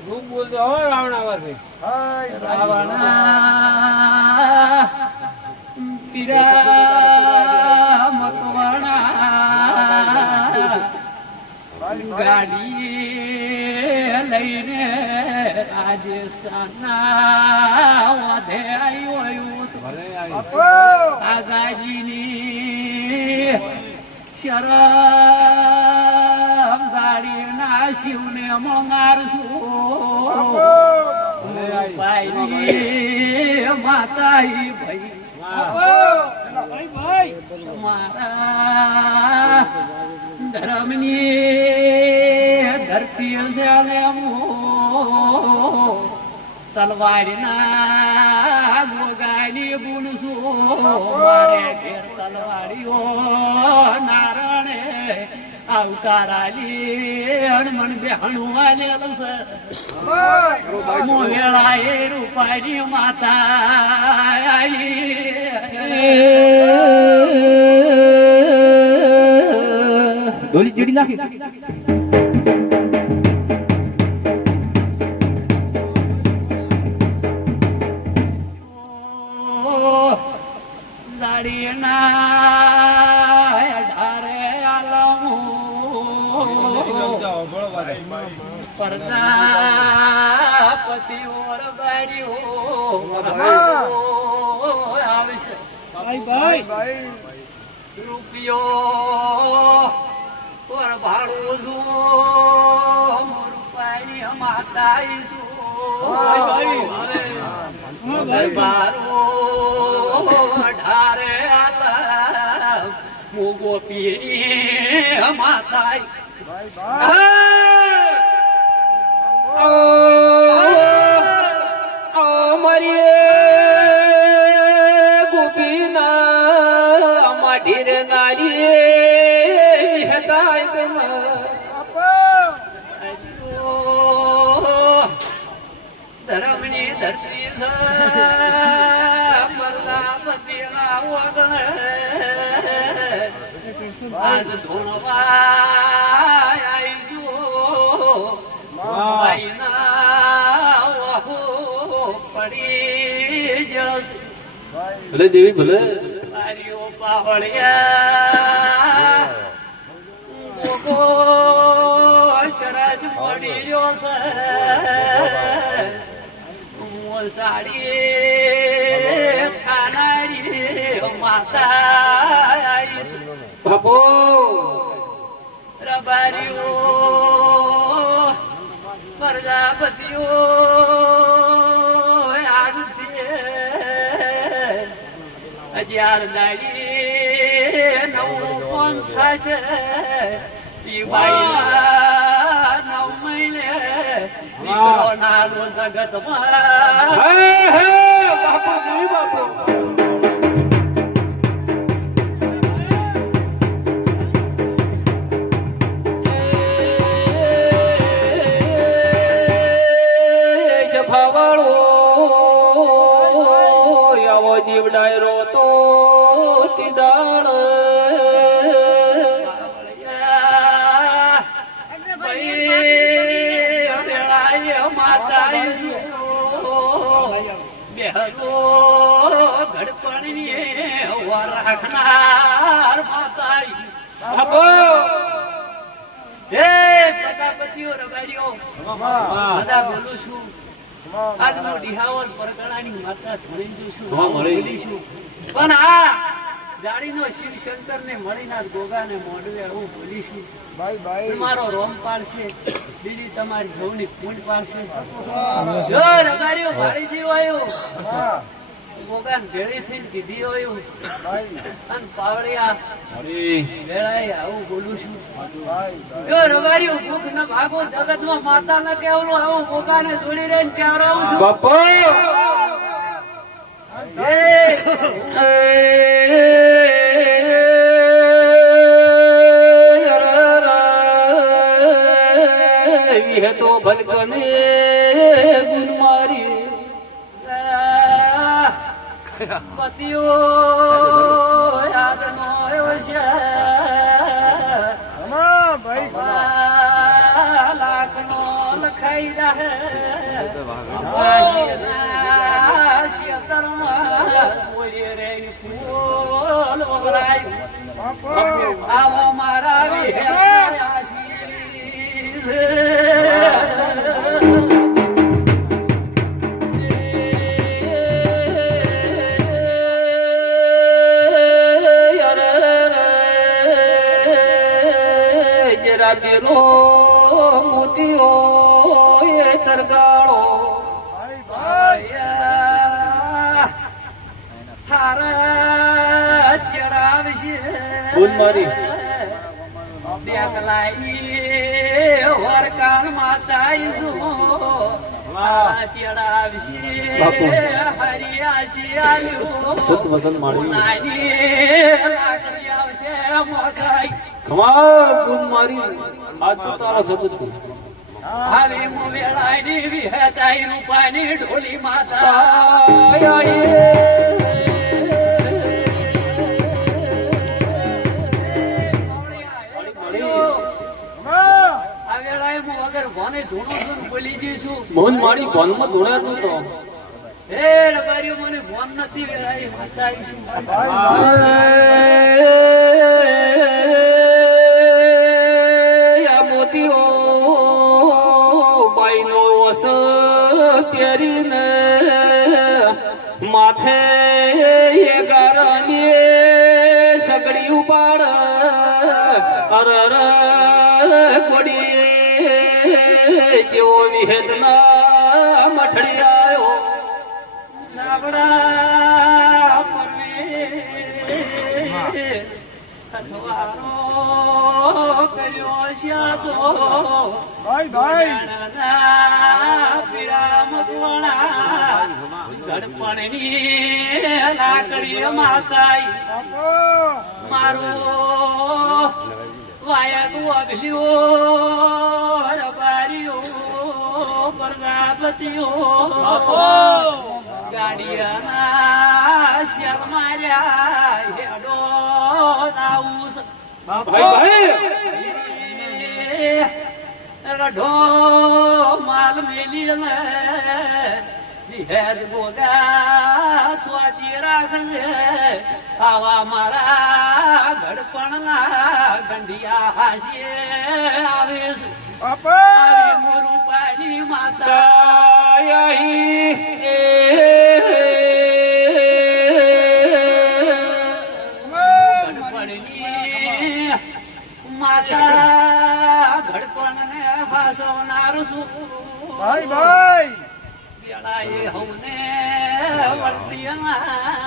ખૂબ બોલતો હો રાવણાવાથી. રાવણા પીરા મકવાણા ગાડી લઈને રાજસ્થાનના વધે આવ્યો આગાજીની શરમ ગાડીના શિવને મંગારશું ભાઈ માતાઈ ભાઈ મારા ધર્મની ધરતી છે તલવારીના ગોગાની બોલશું મારે ઘેર તલવારીઓ નારણે આવકારાલી હનુમાન બેહણું આલેલ છે મોહેળાએ રૂપાની માતા ડોલી ચીડી નાખી પ્રજાપતિ ઓર બારીઓ આવશે ભાઈ રૂપિયો ઓર ભાડું છું રૂપાઈ માતા બારો ઢારે આલા મુગો પીરી માતા ગોપીના માઢીર નારી ધર્મની ધરતી પ્રજાપતિ આજ ધોણવા આવીશું પડી જશે ભલે દેવી ભલે મારીઓ પાવળિયા મોગો શરજ પડી રહ્યો છે સાડી ખાનારી માતા બાપો રબારીઓ પ્રજાપતિઓ હજાર દાડી નવું કોણ થશે ઈ બાઈ નવ મહિને દીકરો નાનો જગતમાં બાપો દેવી બાપો દીવડાયરો તો તીદાળ માતા બેહલો ઘડપણી રાખનાર માતા હે પ્રજાપતિઓ રબારીઓ બધા બોલું છું આજ હું ડિહાવલ પરગણાની માતા ધણી છું બોલીશું પણ આ જાડીનો શિવ શંકર ને મળીના ગોગાને મોડવે આવું બોલીશું મારો રોમ પાડશે બીજી તમારી ઘઉંની પૂંડ પાડશે જો રબારીઓ ભાડીજી આવ્યો ગોગાન ભેળી થઈને કીધી આવ્યું અને પાવડિયા વેળાએ આવું બોલું છું જો રબારીઓ ભૂખ ન ભાગો જગતમાં માતા ન કેવલો આવું ગોગાને જોડી રહીને ત્યાં રહું છું બાપા તો ભલકને ગુણ મારી પતિઓ યાદ નો લાખ નો ખાઈ રહે બોલીએ રે ફૂલ વવરાયું આવો મારા આશીષ બેનો મોતીઓ એ તરગાળો થારા ચડાવશે ફૂલ મારી બેગલાઈ વરકાન માતાઈશું ચડાવશે હરિયાશી આવ્યું સત વસંત માળી લાકડી આવશે મોકાઈ ખમા ગુણ મારી આજ તો તારા શબ્દ હવે હું વેળાની વિહતાઈ રૂપાની ઢોલી માતા બોલી જઈશું મોહન મારી ભોનમાં ધોળાતું તો હે રબારીઓ મને ભોન નથી વેળાઈ માતા આવીશું મોતીઓ બાઈનો વસ પહેરીને માથે એ ગારાની સગડી ઉપાડ અરર કોડી જેવો વિહેદના મઠડી આવ્યો સાબડા પરવે અથવારો કર્યો શ્યાતો પીરા મગવણા ગડપણની લાકડી માતાઈ મારો વાયા તું અભલ્યો રબારીઓ પ્રજાપતિઓ ગાડિયાના શેર માર્યા હેડો નાઉસ ભાઈ રઢો માલ મેલી વિહેદ ગોગા સ્વાતી રાખજે આવા મારા ગડપણના ગંડિયા હાસીએ આવીશ મોરું પાણી માતા ગડપણની માતા ગડપણને ફાસવનાર છું વેળાએ હવને વર્તિયા